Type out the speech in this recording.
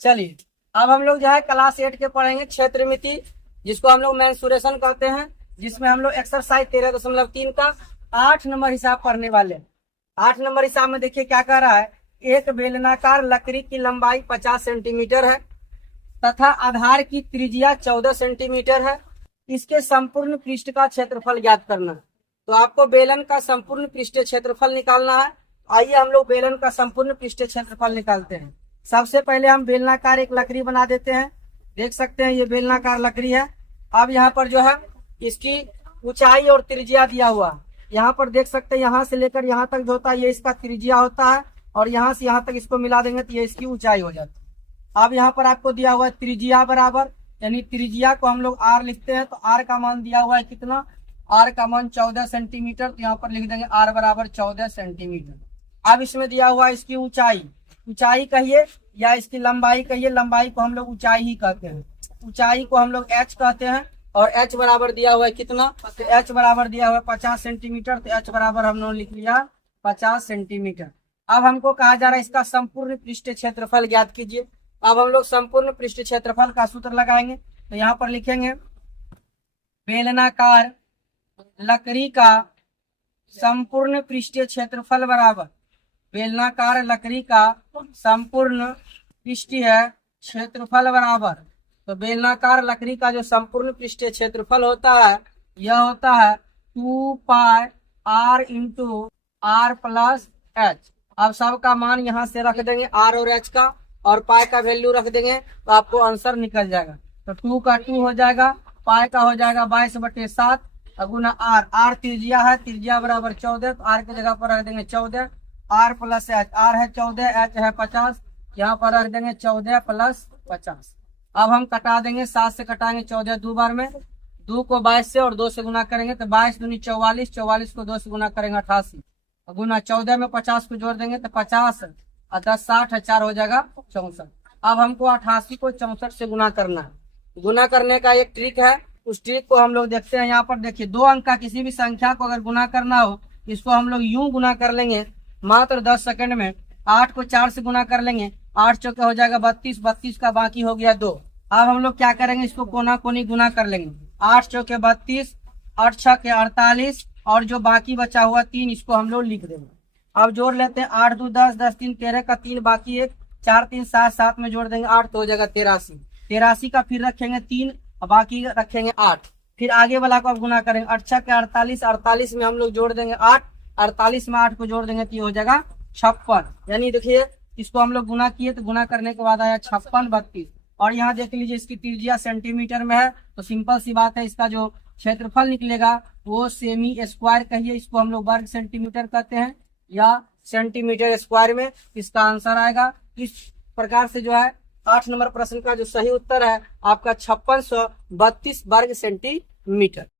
चलिए अब हम लोग जो है क्लास 8 के पढ़ेंगे क्षेत्रमिति, जिसको हम लोग मेंसुरेशन कहते हैं, जिसमें हम लोग एक्सरसाइज 13.3 का 8 नंबर हिसाब पढ़ने वाले हैं। 8 नंबर हिसाब में देखिए क्या कह रहा है। एक बेलनाकार लकड़ी की लंबाई 50 सेंटीमीटर है तथा आधार की त्रिज्या 14 सेंटीमीटर है। इसके संपूर्ण पृष्ठ का क्षेत्रफल ज्ञात करना है। तो आपको बेलन का संपूर्ण पृष्ठीय क्षेत्रफल निकालना है। आइए हम लोग बेलन का संपूर्ण पृष्ठीय क्षेत्रफल निकालते हैं। सबसे पहले हम बेलनाकार एक लकड़ी बना देते हैं। देख सकते हैं ये बेलनाकार लकड़ी है। अब यहाँ पर जो है इसकी ऊंचाई और त्रिज्या दिया हुआ। यहाँ पर देख सकते हैं यहाँ से लेकर यहाँ तक जो होता है ये इसका त्रिज्या होता है, और यहाँ से यहाँ तक इसको मिला देंगे तो ये इसकी ऊंचाई हो जाती है। अब यहाँ पर आपको दिया हुआ है त्रिज्या बराबर, यानी त्रिज्या को हम लोग आर लिखते हैं, तो आर का मान दिया हुआ है कितना, आर का मान 14 सेंटीमीटर। तो यहाँ पर लिख देंगे आर बराबर 14 सेंटीमीटर। अब इसमें दिया हुआ है इसकी ऊंचाई, ऊंचाई कहिए या इसकी लंबाई कहिए, लंबाई को हम लोग ऊंचाई ही कहते हैं, ऊंचाई को हम लोग एच कहते हैं। और एच बराबर दिया हुआ है कितना, तो एच बराबर दिया हुआ है 50 सेंटीमीटर। तो एच बराबर हम लोग लिख लिया 50 सेंटीमीटर। अब हमको कहा जा रहा है इसका संपूर्ण पृष्ठीय क्षेत्रफल ज्ञात कीजिए। अब हम लोग संपूर्ण पृष्ठीय क्षेत्रफल का सूत्र लगाएंगे। तो यहाँ पर लिखेंगे बेलनाकार लकड़ी का संपूर्ण पृष्ठीय क्षेत्रफल बराबर बेलनाकार लकड़ी का संपूर्ण पृष्ठीय क्षेत्रफल बराबर, तो बेलनाकार लकड़ी का जो संपूर्ण पृष्ठीय क्षेत्रफल होता है यह होता है 2 pi r into r plus H. अब सबका मान यहाँ से रख देंगे आर और एच का, और पाई का वैल्यू रख देंगे तो आपको आंसर निकल जाएगा। तो 2 का 2 हो जाएगा, पाई का हो जाएगा 22/7 गुना आर। आर त्रिज्या है, त्रिज्या बराबर 14, तो आर की जगह पर रख देंगे 14, आर प्लस एच। आर है 14, एच है 50, यहाँ पर रख देंगे 14 प्लस 50। अब हम कटा देंगे, 7 से कटाएंगे 14 दो बार में, 2 को 22 से और 2 से गुना करेंगे तो 22 दूनी 44, 44 को 2 से गुना करेंगे 88, गुना 14 में 50 को जोड़ देंगे तो 50 और 10 60 है, 4 हो जाएगा 64। अब हमको 88 को 64 से गुना करना है। गुना करने का एक ट्रिक है, उस ट्रिक को हम लोग देखते हैं। यहाँ पर देखिए 2 अंक का किसी भी संख्या को अगर गुना करना हो, इसको हम लोग यूं गुना कर लेंगे मात्र 10 सेकंड में। 8 को 4 से गुना कर लेंगे, 8 चौके हो जाएगा 32, 32 का बाकी हो गया 2। अब हम लोग क्या करेंगे, इसको कोना कोनी गुना कर लेंगे। 8 चौके 32, 8 छके 48, और जो बाकी बचा हुआ 3 इसको हम लोग लिख देंगे। अब जोड़ लेते हैं, 8 2 10, 10 3 13 का 3 बाकी 1, 4 3 7, 7 में जोड़ देंगे 8 तो हो जाएगा 83। 83 का फिर रखेंगे 3 और बाकी रखेंगे 8। फिर आगे वाला को अब गुना करेंगे, 8 छके 48, 48 में हम लोग जोड़ देंगे 8, 48 में 8 को जोड़ देंगे तो ये हो जाएगा 56। यानी देखिए इसको हम लोग गुना किए तो गुना करने के बाद आया 56 32। और यहाँ देख लीजिए इसकी त्रिज्या सेंटीमीटर में है, तो सिंपल सी बात है इसका जो क्षेत्रफल निकलेगा वो सेमी स्क्वायर कहिए, इसको हम लोग वर्ग सेंटीमीटर कहते हैं या सेंटीमीटर स्क्वायर में इसका आंसर आएगा। इस प्रकार से जो है 8 नंबर प्रश्न का जो सही उत्तर है आपका 5632 वर्ग सेंटीमीटर।